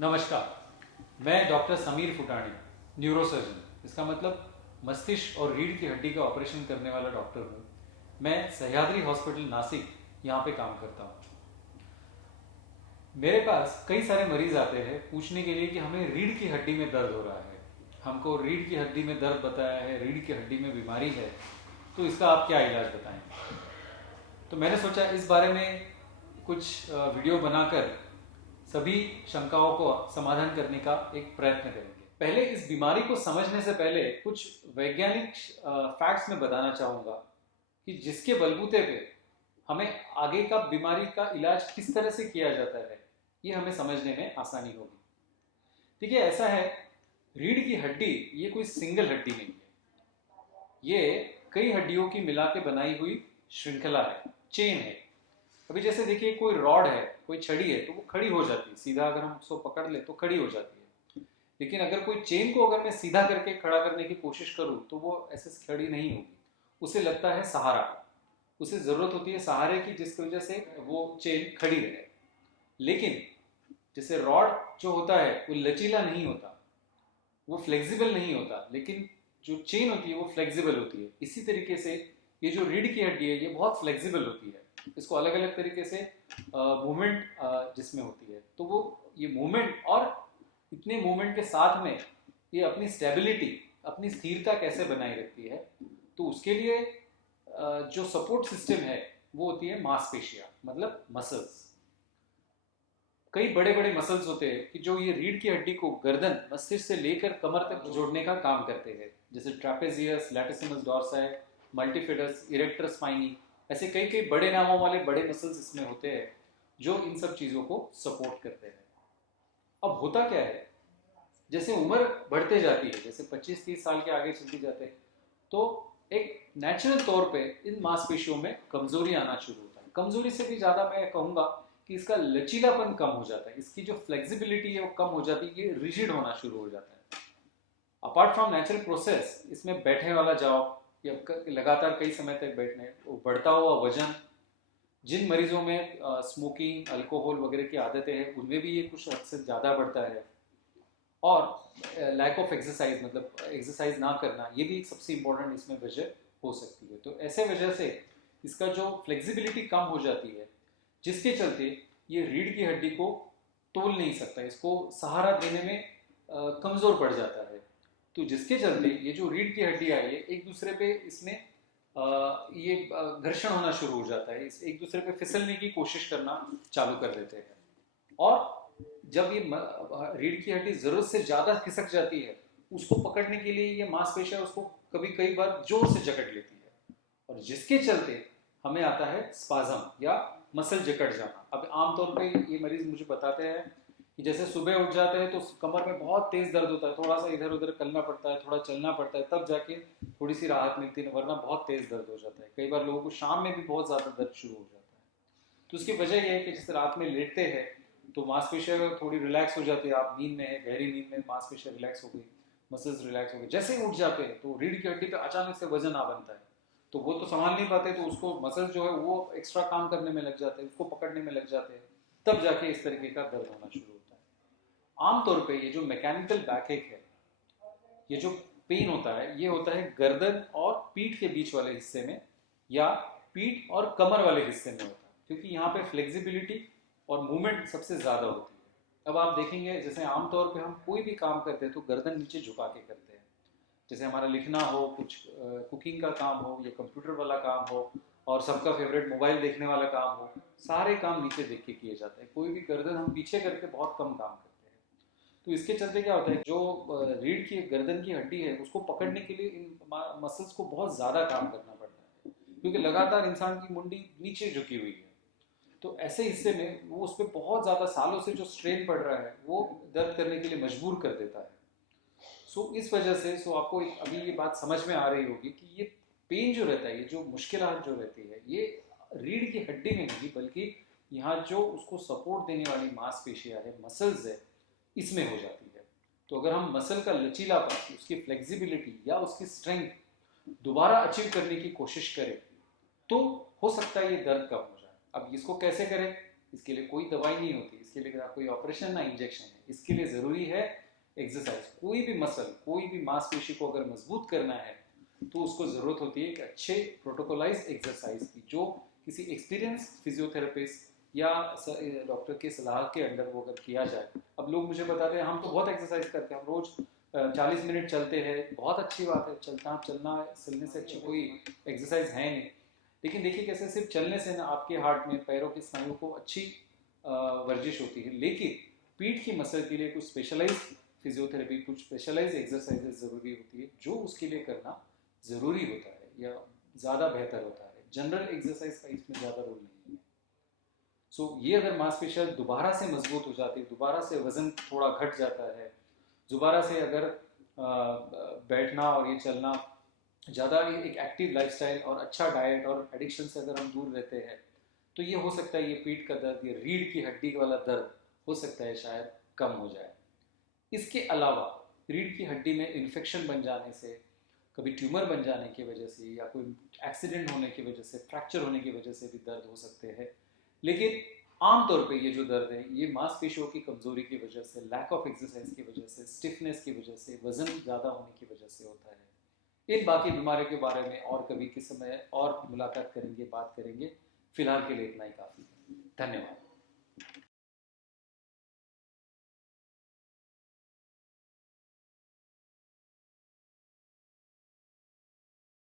नमस्कार। मैं डॉक्टर समीर फुटानी, न्यूरोसर्जन, इसका मतलब मस्तिष्क और रीढ़ की हड्डी का ऑपरेशन करने वाला डॉक्टर हूँ। मैं सह्याद्री हॉस्पिटल नासिक यहाँ पे काम करता हूँ। मेरे पास कई सारे मरीज आते हैं पूछने के लिए कि हमें रीढ़ की हड्डी में दर्द हो रहा है, हमको रीढ़ की हड्डी में दर्द बताया है, रीढ़ की हड्डी में बीमारी है, तो इसका आप क्या इलाज बताएं। तो मैंने सोचा इस बारे में कुछ वीडियो बनाकर सभी शंकाओं को समाधान करने का एक प्रयत्न करेंगे। पहले इस बीमारी को समझने से पहले कुछ वैज्ञानिक फैक्ट्स मैं बताना चाहूँगा कि जिसके बलबूते पे हमें आगे का बीमारी का इलाज किस तरह से किया जाता है, ये हमें समझने में आसानी होगी। देखिए, ऐसा है, रीढ़ की हड्डी ये कोई सिंगल हड्डी नहीं है, ये कई हड्डियों की मिला के बनाई हुई श्रृंखला है, चेन है। अभी जैसे देखिए, कोई रॉड है, कोई छड़ी है, तो वो खड़ी हो जाती है, सीधा अगर हम उसको पकड़ ले तो खड़ी हो जाती है। लेकिन अगर कोई चेन को अगर मैं सीधा करके खड़ा करने की कोशिश करूं तो वो ऐसे खड़ी नहीं होगी, उसे लगता है सहारा, उसे जरूरत होती है सहारे की, जिसकी वजह से वो चेन खड़ी रहे। लेकिन जैसे रॉड जो होता है वो लचीला नहीं होता, वो फ्लेक्सिबल नहीं होता, लेकिन जो चेन होती है वो फ्लेक्सिबल होती है। इसी तरीके से ये जो रीढ़ की हड्डी है ये बहुत फ्लेक्सिबल होती है, इसको अलग अलग तरीके से मूवमेंट जिसमें होती है, तो वो ये मूवमेंट और इतने मूवमेंट के साथ में ये अपनी स्टेबिलिटी, अपनी स्थिरता कैसे बनाए रखती है, तो उसके लिए जो सपोर्ट सिस्टम है वो होती है मांसपेशियां, मतलब मसल्स। कई बड़े बड़े मसल्स होते हैं कि जो ये रीढ़ की हड्डी को गर्दन, मस्तिष्क से लेकर कमर तक जोड़ने का काम करते हैं, जैसे trapezius, latissimus dorsi, multifidus, erector spinae, ऐसे कई कई बड़े नामों वाले बड़े मसल्स इसमें होते हैं जो इन सब चीज़ों को सपोर्ट करते हैं। अब होता क्या है, जैसे उम्र बढ़ते जाती है, जैसे 25-30 साल के आगे चलती जाते हैं, तो एक नेचुरल तौर पे इन मांसपेशियों में कमजोरी आना शुरू होता है। कमजोरी से भी ज़्यादा मैं कहूँगा कि इसका लचीलापन कम हो जाता है, इसकी जो फ्लेक्सिबिलिटी है वो कम हो जाती है, ये रिजिड होना शुरू हो जाता है। अपार्ट फ्रॉम नेचुरल प्रोसेस, इसमें बैठने वाला जॉब या लगातार कई समय तक बैठने, वो बढ़ता हुआ वजन, जिन मरीजों में स्मोकिंग, अल्कोहल वगैरह की आदतें हैं उनमें भी ये कुछ हद से ज़्यादा बढ़ता है, और लैक ऑफ एक्सरसाइज, मतलब एक्सरसाइज ना करना, ये भी एक सबसे इम्पोर्टेंट इसमें वजह हो सकती है। तो ऐसे वजह से इसका जो फ्लेक्सिबिलिटी कम हो जाती है, जिसके चलते ये रीढ़ की हड्डी को तोल नहीं सकता, इसको सहारा देने में कमज़ोर पड़ जाता है। तो जिसके चलते ये जो रीढ़ की हड्डी आई है, एक दूसरे पे इसमें ये घर्षण होना शुरू हो जाता है, इस एक दूसरे पे फिसलने की कोशिश करना चालू कर देते हैं, और जब ये रीढ़ की हड्डी जरूरत से ज्यादा खिसक जाती है, उसको पकड़ने के लिए ये मांसपेशियां उसको कभी कई बार जोर से जकड़ लेती है, और जिसके चलते हमें आता है स्पाज्म या मसल जकड़ जाना। अब आमतौर पे ये मरीज मुझे बताते हैं कि जैसे सुबह उठ जाते हैं तो कमर में बहुत तेज दर्द होता है, थोड़ा सा इधर उधर करना पड़ता है, थोड़ा चलना पड़ता है, तब जाके थोड़ी सी राहत मिलती है, वरना बहुत तेज दर्द हो जाता है। कई बार लोगों को शाम में भी बहुत ज्यादा दर्द शुरू हो जाता है। तो उसकी वजह यह है कि जैसे रात में लेटते हैं तो मांसपेशियां थोड़ी रिलैक्स हो जाती है, आप नींद में है, गहरी नींद में मांसपेशियां रिलैक्स हो गई, मसल्स रिलैक्स हो गए, जैसे ही उठ जाते हैं तो रीढ़ की हड्डी पे अचानक से वजन आ बनता है, तो वो तो संभाल नहीं पाते, तो उसको मसल्स जो है वो एक्स्ट्रा काम करने में लग जाते हैं, उसको पकड़ने में लग जाते हैं, तब जाके इस तरीके का दर्द होना शुरू होता है। आमतौर पे ये जो मैकेनिकल बैकएक है, ये जो पेन होता है, ये होता है गर्दन और पीठ के बीच वाले हिस्से में, या पीठ और कमर वाले हिस्से में होता है, क्योंकि यहाँ पे फ्लेक्सिबिलिटी और मूवमेंट सबसे ज़्यादा होती है। अब आप देखेंगे, जैसे आमतौर पे हम कोई भी काम करते हैं तो गर्दन नीचे झुका के करते हैं, जैसे हमारा लिखना हो, कुछ कुकिंग का काम हो, या कंप्यूटर वाला काम हो, और सबका फेवरेट मोबाइल देखने वाला काम हो, सारे काम नीचे देख के किए जाते हैं, कोई भी गर्दन हम पीछे करके बहुत कम काम करते हैं। तो इसके चलते क्या होता है, जो रीढ़ की गर्दन की हड्डी है उसको पकड़ने के लिए इन मसल्स को बहुत ज़्यादा काम करना पड़ता है, क्योंकि लगातार इंसान की मुंडी नीचे झुकी हुई है, तो ऐसे हिस्से में वो उस पर बहुत ज़्यादा सालों से जो स्ट्रेन पड़ रहा है वो दर्द करने के लिए मजबूर कर देता है। इस वजह से आपको अभी ये बात समझ में आ रही होगी कि ये पेन जो रहता है, ये जो मुश्किलात जो रहती है, ये रीढ़ की हड्डी में नहीं, बल्कि यहाँ जो उसको सपोर्ट देने वाली मांसपेशियां है, मसल्स है, इसमें हो जाती है। तो अगर हम मसल का लचीलापन, उसकी फ्लेक्सिबिलिटी या उसकी स्ट्रेंथ दोबारा अचीव करने की कोशिश करें, तो हो सकता है ये दर्द कम हो जाए। अब इसको कैसे करें, इसके लिए कोई दवाई नहीं होती, इसके लिए ना कोई ऑपरेशन ना इंजेक्शन है। इसके लिए ज़रूरी है एक्सरसाइज। कोई भी मसल, कोई भी मांसपेशी को अगर मजबूत करना है तो उसको ज़रूरत होती है एक अच्छे प्रोटोकोलाइज एक्सरसाइज की, जो किसी एक्सपीरियंस फिजियोथेरेपिस्ट या डॉक्टर के सलाह के अंडर वो अगर किया जाए। अब लोग मुझे बताते हैं हम तो बहुत एक्सरसाइज करते हैं, हम रोज़ 40 मिनट चलते हैं, बहुत अच्छी बात है, चलने से अच्छी कोई एक्सरसाइज है नहीं। लेकिन देखिए कैसे सिर्फ चलने से ना आपके हार्ट में, पैरों के स्नायु को अच्छी वर्जिश होती है, लेकिन पीठ की मसल के लिए कुछ स्पेशलाइज फिजियोथेरेपी, कुछ स्पेशलाइज एक्सरसाइजेज ज़रूरी होती है, जो उसके लिए करना ज़रूरी होता है या ज़्यादा बेहतर होता है। जनरल एक्सरसाइज का इसमें ज़्यादा रोल नहीं है। सो ये अगर मांसपेशियाँ दोबारा से मजबूत हो जाती है, दोबारा से वजन थोड़ा घट जाता है, दोबारा से अगर बैठना और ये चलना, ज़्यादा एक एक्टिव लाइफस्टाइल और अच्छा डाइट और एडिक्शन से अगर हम दूर रहते हैं, तो ये हो सकता है ये पीठ का दर्द, ये रीढ़ की हड्डी वाला दर्द हो सकता है शायद कम हो जाए। इसके अलावा रीढ़ की हड्डी में इन्फेक्शन बन जाने से, कभी ट्यूमर बन जाने की वजह से, या कोई एक्सीडेंट होने की वजह से, फ्रैक्चर होने की वजह से भी दर्द हो सकते हैं। लेकिन आमतौर पे ये जो दर्द है ये मांसपेशियों की कमजोरी की वजह से, लैक ऑफ एक्सरसाइज की वजह से, स्टिफनेस की वजह से, वजन ज़्यादा होने की वजह से होता है। इन बाकी बीमारियों के बारे में और कभी किसी समय और मुलाकात करेंगे, बात करेंगे। फिलहाल के लिए इतना ही काफ़ी है। धन्यवाद।